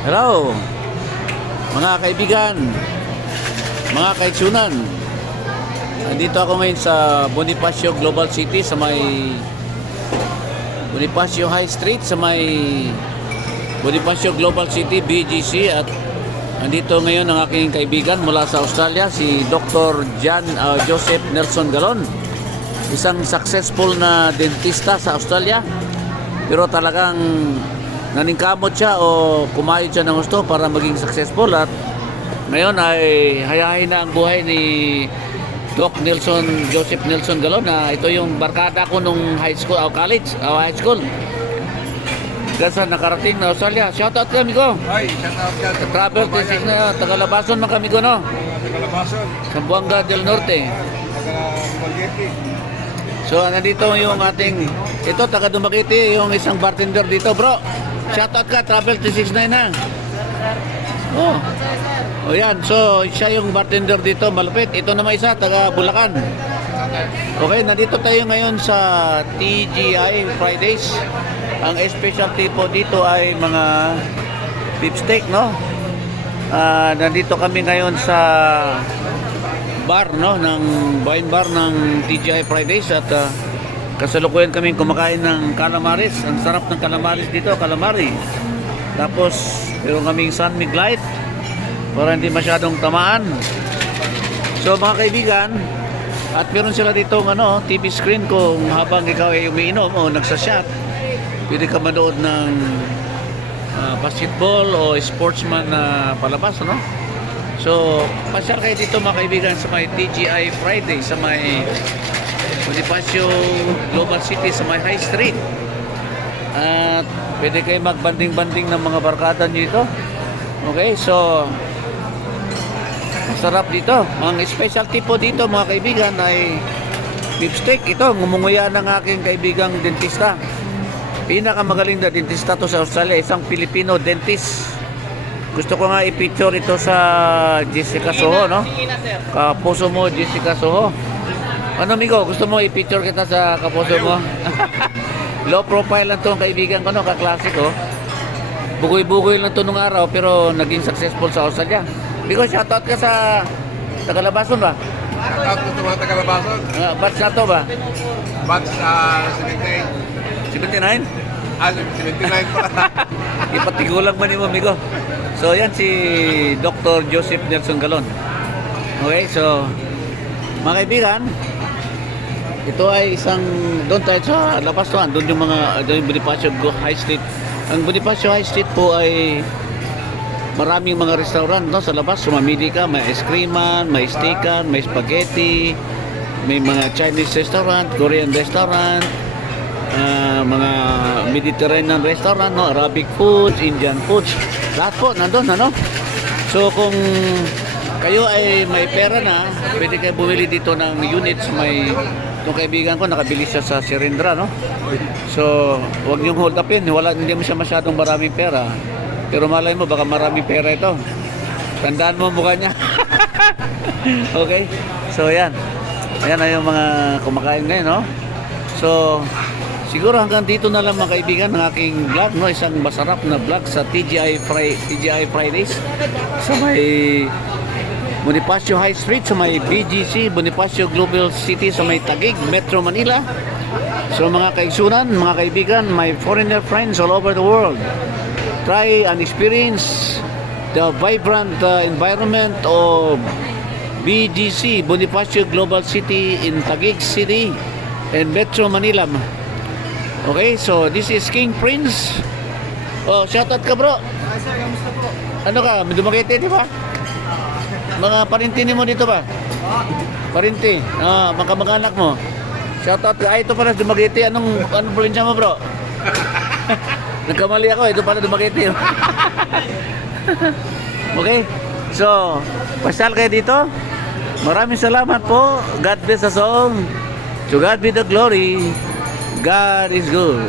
Hello, mga kaibigan, mga kaitsunan. Nandito ako ngayon sa Bonifacio Global City sa may Bonifacio High Street sa may Bonifacio Global City BGC, at nandito ngayon ang aking kaibigan mula sa Australia, si Dr. Joseph Nelson Galon. Isang successful na dentista sa Australia, pero talagang naningkamot siya o kumayod siya ng gusto para maging successful, at ngayon ay hayahay na ang buhay ni Doc Joseph Nelson Galon, na ito yung barkada ko nung high school o college o high school. Kasi nakarating na Australia. Shoutout kami ko. Ay, shoutout ka sa Travel thesis na Tagalabason man kami ko, no? Tagalabason. Zamboanga del Norte. Taga-Dumaguete. So nandito yung ating, ito taga Dumaguete, yung isang bartender dito, bro. Shoutout ka, Travel 369 na. Oh. O yan, so siya yung bartender dito, malupit. Ito naman isa, taga Bulacan. Okay, nandito tayo ngayon sa TGI Fridays. Ang specialty po dito ay mga beef steak, no? Nandito kami ngayon sa bar, no, ng wine bar ng TGI Fridays, at kasalukuyan kami kumakain ng calamaris. Ang sarap ng calamaris dito, calamari. Tapos meron kaming San Mig Light para hindi masyadong tamaan. So mga kaibigan, at meron sila dito ng TV screen kung habang ikaw ay umiinom o nagsashot, pwede ka manood ng basketball o sportsman na palabas, no? So, pasyal kayo dito mga kaibigan sa may TGI Friday sa may Bonifacio Global City sa may High Street. At pwede kayo magbanding-banding ng mga barkada dito. Okay, so masarap dito. Ang specialty po dito mga kaibigan ay beef steak. Ito, ngumunguya ng aking kaibigang dentista. Pinakamagaling na dentista to sa Australia, isang Filipino dentist. Gusto ko nga i-picture ito sa Jessica Soho, no? Kapuso mo, Jessica Soho. Ano, amigo? Gusto mo i-picture kita sa kapuso mo? Low profile lang to ang kaibigan ko, no? Kaklase ko. Bugoy-bugoy lang to nung araw, pero naging successful sa Australia. Amigo, shoutout ka sa Tagalabason ba? Shoutout ko sa mga Tagalabason. Batch na to ba? Batch 78. 79? 79 pala. Ipatigulang man mo, amigo. So, yan si Dr. Joseph Nelson Galon. Okay, so mga kaibigan, ito ay isang, doon tayo sa labas doon, doon yung mga, doon yung Bonifacio High Street. Ang Bonifacio High Street po ay maraming mga restaurant, no? Sa labas, sumamili ka, may ice creaman, may steakan, may spaghetti, may mga Chinese restaurant, Korean restaurant, mga Mediterranean restaurant, no? Arabic foods, Indian foods, lahat po nandun, ano? So kung kayo ay may pera na, pwede kayo bumili dito ng units. May itong kaibigan ko, nakabili siya sa Sirindra, no? So huwag niyong hold upin, hindi mo siya masyadong maraming pera, pero malay mo baka maraming pera ito. Tandaan mo mukha niya. Okay, so yan na yung mga kumakain ngayon, no? So siguro hanggang dito na lang mga kaibigan ng aking vlog, no? Isang masarap na vlog sa TGI Fridays sa may Bonifacio High Street, sa may BGC, Bonifacio Global City, sa may Taguig, Metro Manila. So mga kaigsunan, mga kaibigan, my foreigner friends all over the world, try and experience the vibrant environment of BGC, Bonifacio Global City in Taguig City and Metro Manila. Okay, so this is King Prince. Oh, shoutout ka, bro. Ay, sir, kamusta po? Ano ka? Dumaguete, di ba? Mga parintini mo dito ba? Parinti. Mga kamag-anak mo. Shoutout ka. Ay, ito pala Dumaguete. Anong probinsya mo, bro? Nagkamali ako. Ito pala Dumaguete. Okay. So, pasyal kayo dito. Maraming salamat po. God bless us all. To God be the glory. God is good.